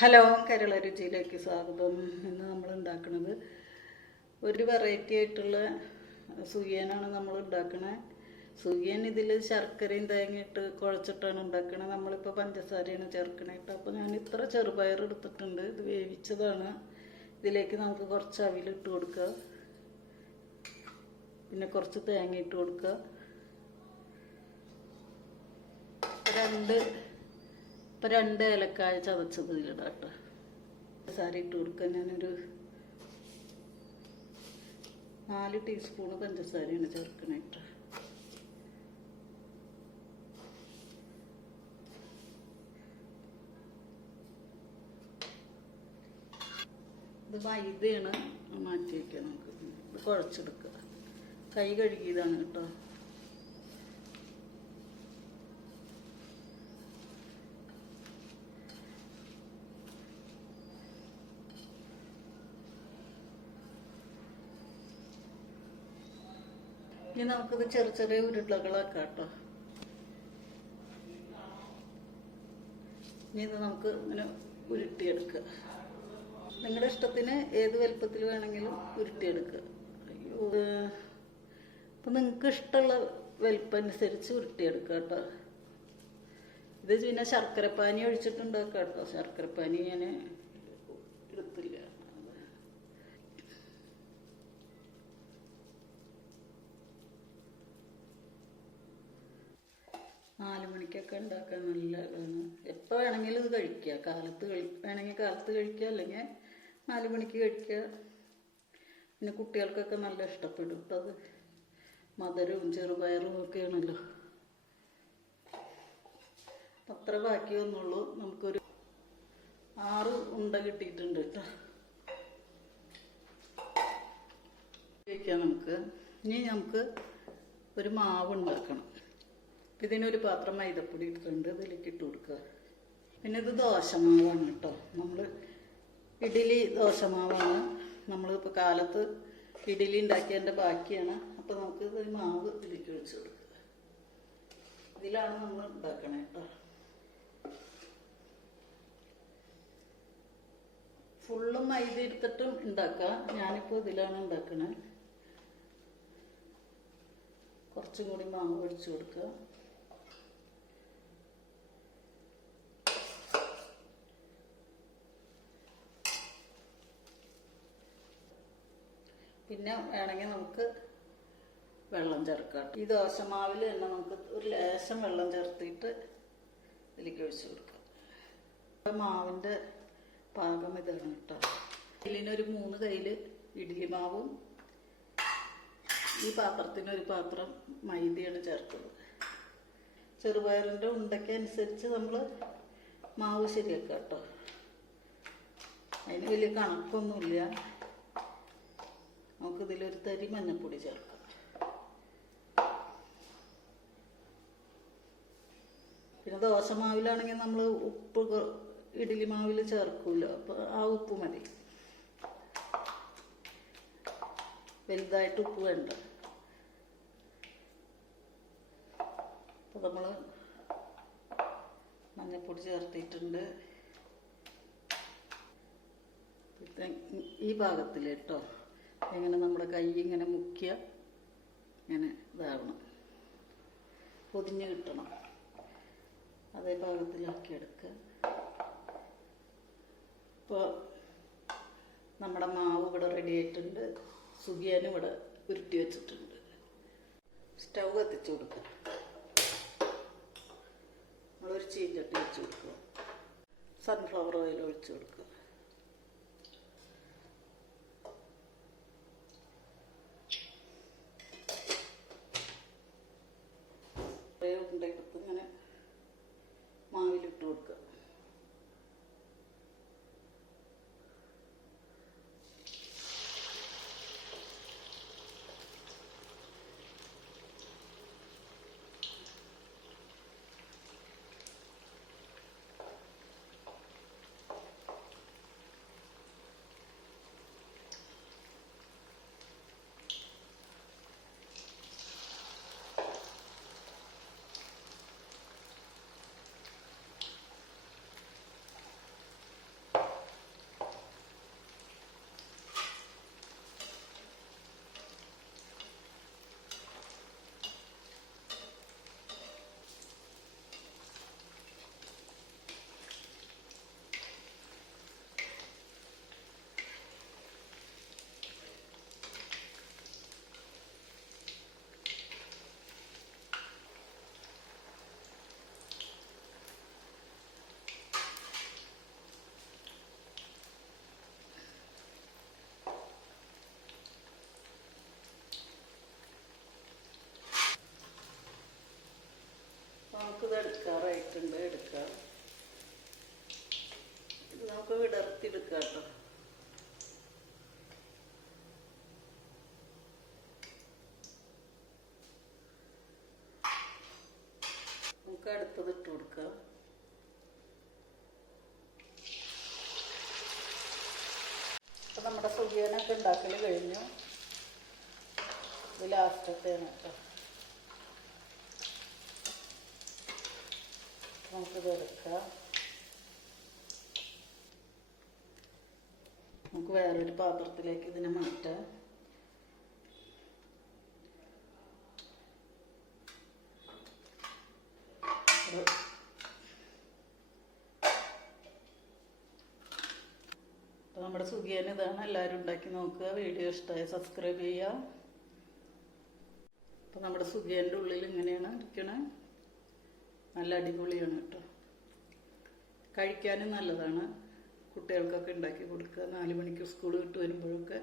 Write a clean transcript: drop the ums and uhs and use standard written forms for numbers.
Hello, Kerala രുചിയിലേക്ക് സ്വാഗതം. ഇന്ന് നമ്മൾ ഉണ്ടാക്കുന്നത് ഒരു വെറൈറ്റി ആയിട്ടുള്ള സുഖിയനാണ് നമ്മൾ ഉണ്ടാക്കണത്. സുഖിയൻ ഇതിൽ ശർക്കരയും തേങ്ങയിട്ട് കുഴച്ചിട്ടാണ് ഉണ്ടാക്കണത്. നമ്മളിപ്പോൾ പഞ്ചസാരയാണ് ചേർക്കണേട്ട്. അപ്പോൾ ഞാൻ ഇത്ര ചെറുപയർ എടുത്തിട്ടുണ്ട്, ഇത് വേവിച്ചതാണ്. ഇതിലേക്ക് നമുക്ക് കുറച്ച് അവിലിട്ട് കൊടുക്കുക, പിന്നെ കുറച്ച് തേങ്ങ ഇട്ട് കൊടുക്കുക, രണ്ട് ഏലക്കായ ചതച്ചത് ഇതിലിടാം കേട്ടോ. പഞ്ചസാര ഇട്ട് കൊടുക്കുക. ഞാനൊരു 4 ടീസ്പൂണ് പഞ്ചസാരയാണ് ചേർക്കണേട്ടോ. ഇത് മൈദയാണ്, മാറ്റി വയ്ക്കുക. നമുക്ക് ഇത് കുഴച്ചെടുക്കുക. കൈ കഴുകിയതാണ് കേട്ടോ. ഇനി നമുക്കിത് ചെറിയ ചെറിയ ഉരുളകളാക്കാം കേട്ടോ. ഇനി ഇത് നമുക്ക് ഇങ്ങനെ ഉരുട്ടിയെടുക്കുക. നിങ്ങളുടെ ഇഷ്ടത്തിന് ഏത് വലുപ്പത്തിൽ വേണമെങ്കിലും ഉരുട്ടിയെടുക്കുക. അപ്പം നിങ്ങൾക്ക് ഇഷ്ടമുള്ള വലുപ്പം അനുസരിച്ച് ഉരുട്ടിയെടുക്കുക കേട്ടോ. ഇത് പിന്നെ ശർക്കരപ്പാനി ഒഴിച്ചിട്ടുണ്ടാക്കാം കേട്ടോ. ശർക്കരപ്പാനി ഞാൻ എടുത്തില്ല. 4 മണിക്കൊക്കെ ഉണ്ടാക്കാൻ നല്ലതാണ്. എപ്പോൾ വേണമെങ്കിലും ഇത് കഴിക്കുക. വേണമെങ്കിൽ കാലത്ത് കഴിക്കുക, അല്ലെങ്കിൽ 4 മണിക്ക് കഴിക്കുക. പിന്നെ കുട്ടികൾക്കൊക്കെ നല്ല ഇഷ്ടപ്പെടും. ഇപ്പം അത് മധുരവും ചെറുപയറും ഒക്കെയാണല്ലോ. അത്ര ബാക്കി വന്നുള്ളൂ. നമുക്കൊരു 6 ഉണ്ട കിട്ടിയിട്ടുണ്ട് കേട്ടോ. കഴിക്കാം നമുക്ക്. ഇനി നമുക്ക് ഒരു മാവ് ഉണ്ടാക്കണം. ഇതിനൊരു പാത്രം മൈദപ്പൊടി എടുത്തിട്ടുണ്ട്, ഇതിലേക്ക് ഇട്ട് കൊടുക്കുക. പിന്നെ ഇത് ദോശമാവാണ് കേട്ടോ. നമ്മൾ ഇഡ്ഡലി ദോശമാവാണ്. നമ്മളിപ്പോൾ കാലത്ത് ഇഡ്ഡലി ഉണ്ടാക്കിയതിൻ്റെ ബാക്കിയാണ്. അപ്പോൾ നമുക്ക് ഒരു മാവ് ഇതിലേക്ക് ഒഴിച്ച് കൊടുക്കുക. ഇതിലാണ് നമ്മൾ ഉണ്ടാക്കണേ കേട്ടോ. ഫുള്ളും മൈദ എടുത്തിട്ടും ഉണ്ടാക്കുക. ഞാനിപ്പോൾ ഇതിലാണ് ഉണ്ടാക്കണേ. കുറച്ചും കൂടി മാവ് ഒഴിച്ച് കൊടുക്കുക. പിന്നെ വേണമെങ്കിൽ നമുക്ക് വെള്ളം ചേർക്കാം. ഈ ദോശമാവിൽ തന്നെ നമുക്ക് ഒരു ലേശം വെള്ളം ചേർത്തിട്ട് ഇതിലേക്ക് ഒഴിച്ച് കൊടുക്കാം. മാവിൻ്റെ പാകം ഇതാണ് കേട്ടോ. ഇതിനൊരു 3 കയ്യിൽ ഇഡ്ഡലി മാവും ഈ പാത്രത്തിനൊരു പാത്രം മൈദയാണ് ചേർത്തത്. ചെറുപയറിൻ്റെ ഉണ്ടയ്ക്ക് അനുസരിച്ച് നമ്മൾ മാവ് ശരിയാക്കാം കേട്ടോ. അതിന് വലിയ കണക്കൊന്നുമില്ല. നമുക്കിതിലൊരു തരി മഞ്ഞൾപ്പൊടി ചേർക്കാം. പിന്നെ ദോശമാവിലാണെങ്കിൽ നമ്മൾ ഉപ്പ് ഇഡ്ഡലി മാവിൽ ചേർക്കുമല്ലോ, അപ്പോൾ ആ ഉപ്പ് മതി. വലുതായിട്ട് ഉപ്പ് വേണ്ട. അപ്പോൾ നമ്മൾ മഞ്ഞൾപ്പൊടി ചേർത്തിട്ടുണ്ട്. ഈ ഭാഗത്തിൽ കേട്ടോ, ഇങ്ങനെ നമ്മുടെ കൈ ഇങ്ങനെ മുക്കിയ ഇങ്ങനെ ഇതാവണം, പൊതിഞ്ഞ് കിട്ടണം. അതേ ഭാഗത്തിലാക്കി എടുക്കുക. ഇപ്പോൾ നമ്മുടെ മാവ് ഇവിടെ റെഡി ആയിട്ടുണ്ട്. സുഖിയനും ഇവിടെ ഉരുട്ടി വെച്ചിട്ടുണ്ട്. സ്റ്റൗ കത്തിച്ച് കൊടുക്കുക. നമ്മളൊരു ചീഞ്ചട്ടി വെച്ച് കൊടുക്കുക. സൺഫ്ലവർ ഓയിൽ ഒഴിച്ച് കൊടുക്കുക. ഉണ്ടെടുത്ത് ഇങ്ങനെ മാവിലിട്ട് കൊടുക്കുക. നമുക്കിത് എടുക്കാറായിട്ടുണ്ട്. എടുക്കാം. ഇത് നമുക്ക് വിടർത്തിയെടുക്കാം കേട്ടോ. നമുക്ക് അടുത്തത് ഇട്ട് കൊടുക്കാം. അപ്പം നമ്മുടെ സുഖിയനൊക്കെ ഉണ്ടാക്കൽ കഴിഞ്ഞു. ഇത് ലാസ്റ്റത്തെയാണ് കേട്ടോ. നമുക്കിത് എടുക്കാം. നമുക്ക് വേറൊരു പാത്രത്തിലേക്ക് ഇതിനെ മാറ്റാം. അപ്പോൾ നമ്മുടെ സുഖിയൻ ഇതാണ്. എല്ലാവരും ഉണ്ടാക്കി നോക്കുക. വീഡിയോ ഇഷ്ടമായി സബ്സ്ക്രൈബ് ചെയ്യുക. അപ്പോൾ നമ്മുടെ സുഖിയൻ്റെ ഉള്ളിൽ ഇങ്ങനെയാണ് ഇരിക്കണേ. നല്ല അടിപൊളിയാണ് കേട്ടോ. കഴിക്കാനും നല്ലതാണ്. കുട്ടികൾക്കൊക്കെ ഉണ്ടാക്കി കൊടുക്കുക. 4 മണിക്ക് സ്കൂൾ വിട്ട് വരുമ്പോഴൊക്കെ